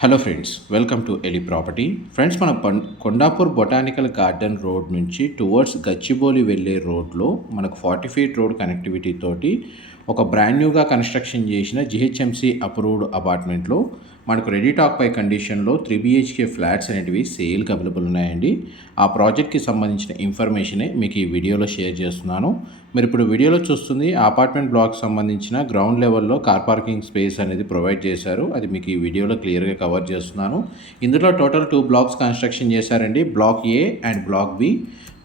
Hello friends welcome to ఎలి property friends మన పం కొండాపూర్ బొటానికల్ గార్డెన్ రోడ్ నుంచి టువర్డ్స్ గచ్చిబౌలి వెళ్ళే రోడ్లో మనకు ఫార్టీ ఫీట్ రోడ్ కనెక్టివిటీ తోటి ఒక బ్రాండ్ న్యూగా కన్స్ట్రక్షన్ చేసిన జిహెచ్ఎంసి అప్రూవ్డ్ అపార్ట్మెంట్లో మనకు రెడీ టాక్ పై కండిషన్లో త్రీ బీహెచ్కే ఫ్లాట్స్ అనేటివి సేల్కి అవైలబుల్ ఉన్నాయండి. ఆ ప్రాజెక్ట్కి సంబంధించిన ఇన్ఫర్మేషనే మీకు ఈ వీడియోలో షేర్ చేస్తున్నాను. మీరు ఇప్పుడు వీడియోలో చూస్తుంది అపార్ట్మెంట్ బ్లాక్ సంబంధించిన గ్రౌండ్ లెవెల్లో కార్ పార్కింగ్ స్పేస్ అనేది ప్రొవైడ్ చేశారు. అది మీకు ఈ వీడియోలో క్లియర్గా కవర్ చేస్తున్నాను. ఇందులో టోటల్ టూ బ్లాక్స్ కన్స్ట్రక్షన్ చేశారండి. Block A and block B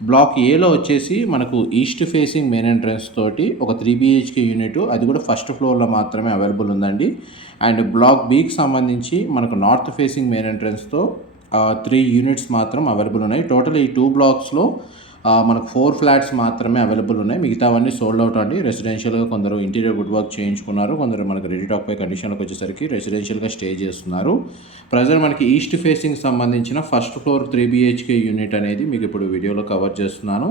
block ఏలో వచ్చేసి మనకు ఈస్ట్ ఫేసింగ్ మెయిన్ ఎంట్రన్స్ తోటి ఒక త్రీ బీహెచ్కే యూనిట్ అది కూడా ఫస్ట్ ఫ్లోర్లో మాత్రమే అవైలబుల్ ఉందండి. అండ్ బ్లాక్ బీకి సంబంధించి మనకు నార్త్ ఫేసింగ్ మెయిన్ ఎంట్రన్స్తో త్రీ యూనిట్స్ మాత్రం అవైలబుల్ ఉన్నాయి. టోటల్ ఈ టూ బ్లాక్స్లో మనకు ఫోర్ ఫ్లాట్స్ మాత్రమే అవైలబుల్ ఉన్నాయి. మిగతావన్నీ సోల్డ్ అవుట్ అండి. రెసిడెన్షియల్గా కొందరు ఇంటీరియర్ వుడ్ వర్క్ చేయించుకున్నారు. కొందరు మనకు రెడీ టాక్ పై కండిషన్లకు వచ్చేసరికి రెసిడెన్షియల్గా స్టే చేస్తున్నారు. ప్రజెంట్ మనకి ఈస్ట్ ఫేసింగ్ సంబంధించిన first floor three BHK unit అనేది మీకు ఇప్పుడు వీడియోలో కవర్ చేస్తున్నాను.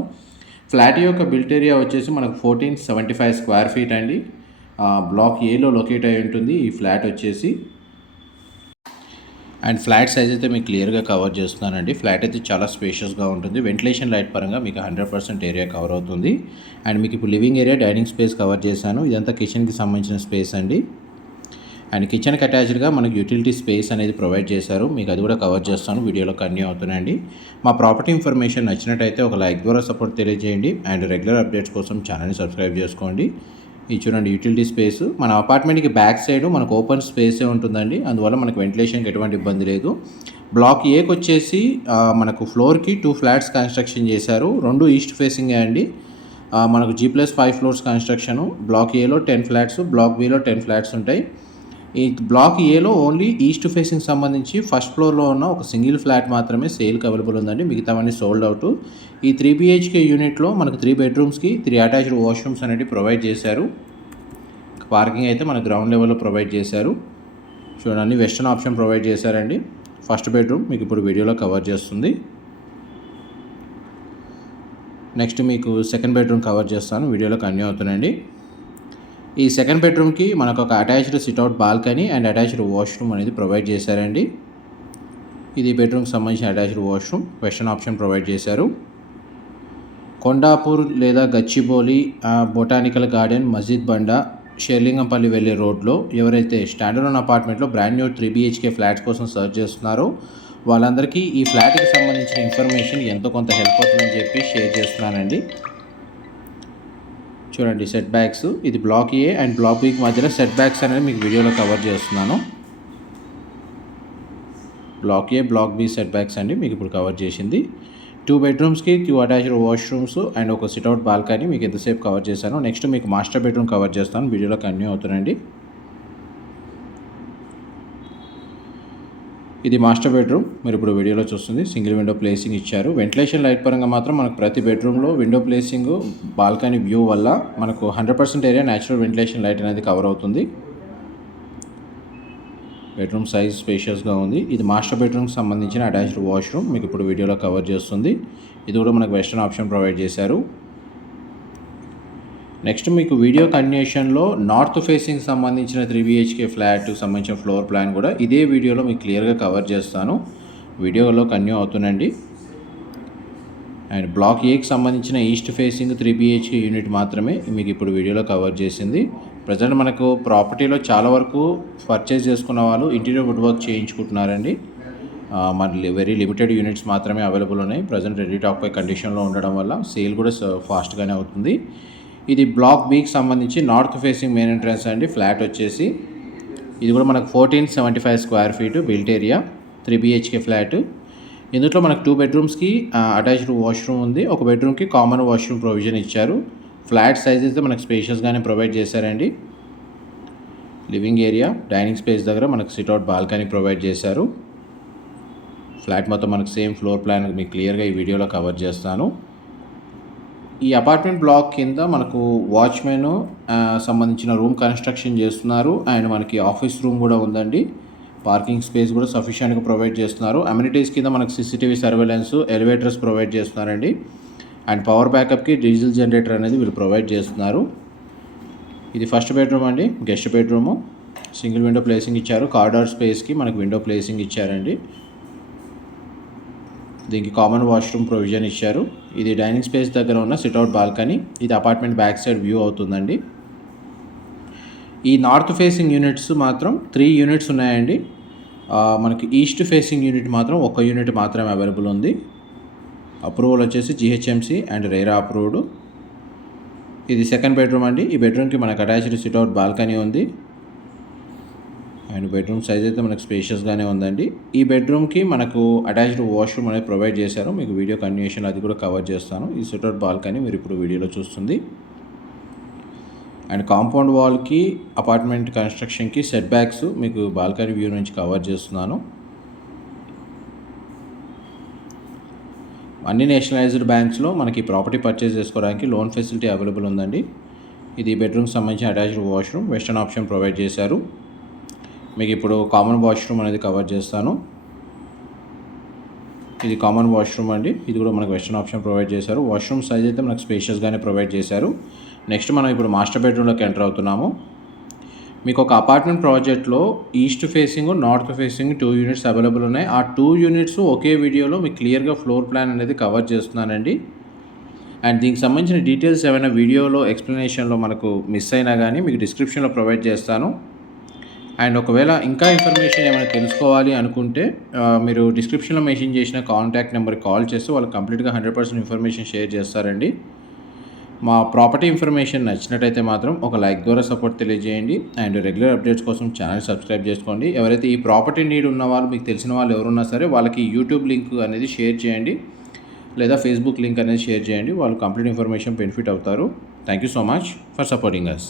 ఫ్లాట్ యొక్క బిల్ట్ ఏరియా వచ్చేసి మనకు fourteen seventy five square feet అండి. బ్లాక్ ఏలో లొకేట్ అయి ఉంటుంది. ఈ ఫ్లాట్ వచ్చేసి అండ్ ఫ్లాట్ సైజ్ అయితే మీకు క్లియర్గా కవర్ చేస్తున్నానండి. ఫ్లాట్ అయితే చాలా స్పేషియస్గా ఉంటుంది. వెంటిలేషన్ లైట్ పరంగా మీకు హండ్రెడ్ పర్సెంట్ ఏరియా కవర్ అవుతుంది. అండ్ మీకు ఇప్పుడు living area dining space cover చేశాను. ఇదంతా కిచెన్కి సంబంధించిన స్పేస్ అండి. అండ్ కిచెన్కి అటాచ్డ్గా మనకు యూటిలిటీ స్పేస్ అనేది ప్రొవైడ్ చేశారు. మీకు అది కూడా కవర్ చేస్తాను. వీడియోలో కన్యూ అవుతున్నాయండి. మా ప్రాపర్టీ ఇన్ఫర్మేషన్ నచ్చినట్టయితే ఒక లైక్ ద్వారా సపోర్ట్ తెలియజేయండి. అండ్ రెగ్యులర్ అప్డేట్స్ కోసం ఛానల్ని సబ్స్క్రైబ్ చేసుకోండి. ఇది చూడండి యూటిలిటీ స్పేస్. మన అపార్ట్మెంట్కి బ్యాక్ సైడ్ మనకు ఓపెన్ స్పేసే ఉంటుందండి. అందువల్ల మనకు వెంటిలేషన్కి ఎటువంటి ఇబ్బంది లేదు. బ్లాక్ ఏకి వచ్చేసి మనకు ఫ్లోర్కి టూ ఫ్లాట్స్ కన్స్ట్రక్షన్ చేశారు. రెండు ఈస్ట్ ఫేసింగే అండి. మనకు G plus five floors construction. Block ఏలో టెన్ ఫ్లాట్స్ బ్లాక్ బిలో టెన్ ఫ్లాట్స్ ఉంటాయి. ఈ బ్లాక్ ఏలో ఓన్లీ ఈస్ట్ ఫేసింగ్ సంబంధించి ఫస్ట్ ఫ్లోర్లో ఉన్న ఒక సింగిల్ ఫ్లాట్ మాత్రమే సేల్కి అవైలబుల్ ఉందండి. మిగతావన్నీ సోల్డ్ అవుట్. ఈ త్రీ బిహెచ్కే యూనిట్లో మనకు త్రీ బెడ్రూమ్స్కి త్రీ అటాచ్డ్ వాష్రూమ్స్ అనేవి ప్రొవైడ్ చేశారు. పార్కింగ్ అయితే మన గ్రౌండ్ లెవెల్లో ప్రొవైడ్ చేశారు. చూడండి వెస్టర్న్ ఆప్షన్ ప్రొవైడ్ చేశారండి. ఫస్ట్ బెడ్రూమ్ మీకు ఇప్పుడు వీడియోలో కవర్ చేస్తుంది. నెక్స్ట్ మీకు సెకండ్ బెడ్రూమ్ కవర్ చేస్తాను. వీడియోలో కన్యూ అవుతుందండి ఈ సెకండ్ బెడ్రూమ్కి మనకు ఒక attached sit out balcony and attached washroom అనేది ప్రొవైడ్ చేశారండి. ఇది బెడ్రూమ్కి సంబంధించిన attached washroom western option provide చేశారు. కొండాపూర్ లేదా గచ్చిబౌలి బొటానికల్ గార్డెన్ మస్జిద్ బండా షెర్లింగంపల్లి వెళ్ళే రోడ్లో ఎవరైతే స్టాండర్డ్ అపార్ట్మెంట్లో brand new three BHK flats కోసం సర్చ్ చేస్తున్నారో వాళ్ళందరికీ ఈ ఫ్లాట్కి సంబంధించిన ఇన్ఫర్మేషన్ ఎంతో కొంత హెల్ప్ అవుతుందని చెప్పి షేర్ చేస్తున్నానండి. చూడండి సెట్ బ్యాక్స్ ఇది బ్లాక్ ఏ అండ్ బ్లాక్ బీకి మధ్యలో సెట్ బ్యాక్స్ అనేది మీకు వీడియోలో కవర్ చేస్తున్నాను. Block A block B setbacks అండి మీకు ఇప్పుడు కవర్ చేసింది. టూ బెడ్రూమ్స్కి టూ అటాచ్డ్ వాష్రూమ్స్ అండ్ ఒక సిట్అవుట్ బాల్కనీ మీకు ఎంతసేపు కవర్ చేశాను. నెక్స్ట్ మీకు మాస్టర్ బెడ్రూమ్ కవర్ చేస్తాను. వీడియోలో కంటిన్యూ అవుతుందండి ఇది మాస్టర్ బెడ్రూమ్. మీరు ఇప్పుడు వీడియోలో చూస్తుంది. సింగిల్ విండో ప్లేసింగ్ ఇచ్చారు. వెంటిలేషన్ లైట్ పరంగా మాత్రం మనకు ప్రతి బెడ్రూమ్లో విండో ప్లేసింగ్ బాల్కనీ వ్యూ వల్ల మనకు hundred percent area natural ventilation light అనేది కవర్ అవుతుంది. బెడ్రూమ్ సైజ్ స్పేషియస్గా ఉంది. ఇది మాస్టర్ బెడ్రూమ్కి సంబంధించిన అటాచ్డ్ వాష్రూమ్. మీకు ఇప్పుడు వీడియోలో కవర్ చేస్తుంది. ఇది కూడా మనకు వెస్టర్న్ ఆప్షన్ ప్రొవైడ్ చేశారు. నెక్స్ట్ మీకు వీడియో కంటిన్యూషన్లో నార్త్ ఫేసింగ్ సంబంధించిన త్రీ బిహెచ్కే ఫ్లాట్ సంబంధించిన ఫ్లోర్ ప్లాన్ కూడా ఇదే వీడియోలో మీకు క్లియర్గా కవర్ చేస్తాను. వీడియోలో కన్యూ అవుతుందండి అండ్ బ్లాక్ ఏకి సంబంధించిన east facing three BHK unit మాత్రమే మీకు ఇప్పుడు వీడియోలో కవర్ చేసింది. ప్రజెంట్ మనకు ప్రాపర్టీలో చాలా వరకు పర్చేజ్ చేసుకున్న వాళ్ళు ఇంటీరియర్ వుడ్ వర్క్ చేయించుకుంటున్నారండి. మన వెరీ లిమిటెడ్ యూనిట్స్ మాత్రమే అవైలబుల్ ఉన్నాయి. ప్రజెంట్ రెడీ టాక్ పై కండిషన్లో ఉండడం వల్ల సేల్ కూడా ఫాస్ట్గానే అవుతుంది. ఇది బ్లాక్ బీకి సంబంధించి నార్త్ ఫేసింగ్ మెయిన్ ఎంట్రన్స్ అండి. ఫ్లాట్ వచ్చేసి ఇది కూడా మనకు fourteen seventy five square feet built area three BHK flat. ఇందులో మనకు టూ బెడ్రూమ్స్కి అటాచ్డ్ వాష్రూమ్ ఉంది. ఒక బెడ్రూమ్కి కామన్ వాష్రూమ్ ప్రొవిజన్ ఇచ్చారు. ఫ్లాట్ సైజ్ అయితే మనకు స్పేషియస్గానే ప్రొవైడ్ చేశారండి. లివింగ్ ఏరియా డైనింగ్ స్పేస్ దగ్గర మనకు సిట్అవుట్ బాల్కనీ ప్రొవైడ్ చేశారు. ఫ్లాట్ మొత్తం మనకు సేమ్ ఫ్లోర్ ప్లాన్ మీకు క్లియర్గా ఈ వీడియోలో కవర్ చేస్తాను. ఈ అపార్ట్మెంట్ బ్లాక్ కింద మనకు వాచ్మెన్ సంబంధించిన రూమ్ కన్స్ట్రక్షన్ చేస్తున్నారు. అండ్ మనకి ఆఫీస్ రూమ్ కూడా ఉందండి. పార్కింగ్ స్పేస్ కూడా సఫిషియెంట్గా ప్రొవైడ్ చేస్తున్నారు. అమ్యూనిటీస్ కింద మనకు సీసీటీవీ సర్వేలెన్స్ ఎలివేటర్స్ ప్రొవైడ్ చేస్తున్నారండి. అండ్ పవర్ బ్యాకప్కి డీజిల్ జనరేటర్ అనేది వీళ్ళు ప్రొవైడ్ చేస్తున్నారు. ఇది ఫస్ట్ బెడ్రూమ్ అండి. Guest bedroom single window placing ఇచ్చారు. కార్డర్ స్పేస్కి మనకు విండో ప్లేసింగ్ ఇచ్చారండి. దీనికి కామన్ వాష్రూమ్ ప్రొవిజన్ ఇచ్చారు. ఇది డైనింగ్ స్పేస్ దగ్గర ఉన్న సిట్అవుట్ బాల్కనీ ఇది అపార్ట్మెంట్ బ్యాక్ సైడ్ వ్యూ అవుతుందండి. ఈ నార్త్ ఫేసింగ్ యూనిట్స్ మాత్రం త్రీ యూనిట్స్ ఉన్నాయండి. మనకి ఈస్ట్ ఫేసింగ్ యూనిట్ మాత్రం ఒక యూనిట్ మాత్రమే అవైలబుల్ ఉంది. అప్రూవల్ వచ్చేసి జిహెచ్ఎంసి అండ్ రేరా అప్రూవ్డ్ ఇది సెకండ్ బెడ్రూమ్ అండి. ఈ బెడ్రూమ్కి మనకు అటాచ్డ్ సిట్అవుట్ బాల్కనీ ఉంది. అండ్ బెడ్రూమ్ సైజ్ అయితే మనకు స్పేషియస్గానే ఉందండి. ఈ బెడ్రూమ్కి మనకు అటాచ్డ్ వాష్రూమ్ అనేది ప్రొవైడ్ చేశారు. మీకు వీడియో కన్యూషన్ అది కూడా కవర్ చేస్తాను. ఈ సిట్అవుట్ బాల్కనీ మీరు ఇప్పుడు వీడియోలో చూస్తుంది. అండ్ కాంపౌండ్ వాల్కి అపార్ట్మెంట్ కన్స్ట్రక్షన్కి సెట్ బ్యాక్స్ మీకు బాల్కనీ వ్యూ నుంచి కవర్ చేస్తున్నాను. అన్ని నేషనలైజ్డ్ బ్యాంక్స్లో మనకి ప్రాపర్టీ పర్చేస్ చేసుకోవడానికి లోన్ ఫెసిలిటీ అవైలబుల్ ఉందండి. ఇది బెడ్రూమ్కి సంబంధించిన attached washroom western option provide చేశారు. మీకు ఇప్పుడు కామన్ వాష్రూమ్ అనేది కవర్ చేస్తాను. ఇది కామన్ వాష్రూమ్ అండి. ఇది కూడా మనకు వెస్టర్న్ ఆప్షన్ ప్రొవైడ్ చేశారు. వాష్రూమ్ సైజ్ అయితే మనకు స్పేషియస్గానే ప్రొవైడ్ చేశారు. నెక్స్ట్ మనం ఇప్పుడు మాస్టర్ బెడ్రూమ్లోకి ఎంటర్ అవుతున్నాము. మీకు ఒక అపార్ట్మెంట్ ప్రాజెక్ట్లో east facing north facing two units available ఉన్నాయి. ఆ టూ యూనిట్స్ ఒకే వీడియోలో మీకు క్లియర్గా ఫ్లోర్ ప్లాన్ అనేది కవర్ చేస్తున్నానండి. అండ్ దీనికి సంబంధించిన డీటెయిల్స్ ఏమైనా వీడియోలో ఎక్స్ప్లెనేషన్లో మనకు మిస్ అయినా కానీ మీకు డిస్క్రిప్షన్లో ప్రొవైడ్ చేస్తాను. అండ్ ఒకవేళ ఇంకా ఇన్ఫర్మేషన్ ఏమైనా తెలుసుకోవాలి అనుకుంటే మీరు డిస్క్రిప్షన్లో మెన్షన్ చేసిన కాంటాక్ట్ నెంబర్కి కాల్ చేస్తే వాళ్ళు కంప్లీట్గా హండ్రెడ్ పర్సెంట్ ఇన్ఫర్మేషన్ షేర్ చేస్తారండి. మా ప్రాపర్టీ ఇన్ఫర్మేషన్ నచ్చినట్టయితే మాత్రం ఒక లైక్ ద్వారా సపోర్ట్ తెలియజేయండి. అండ్ రెగ్యులర్ అప్డేట్స్ కోసం ఛానల్ సబ్స్క్రైబ్ చేసుకోండి. ఎవరైతే ఈ ప్రాపర్టీ నీడ్ ఉన్న వాళ్ళు మీకు తెలిసిన వాళ్ళు ఎవరున్నా సరే వాళ్ళకి యూట్యూబ్ లింక్ అనేది షేర్ చేయండి. లేదా ఫేస్బుక్ లింక్ అనేది షేర్ చేయండి. వాళ్ళు కంప్లీట్ ఇన్ఫర్మేషన్ బెనిఫిట్ అవుతారు. Thank you so much for supporting us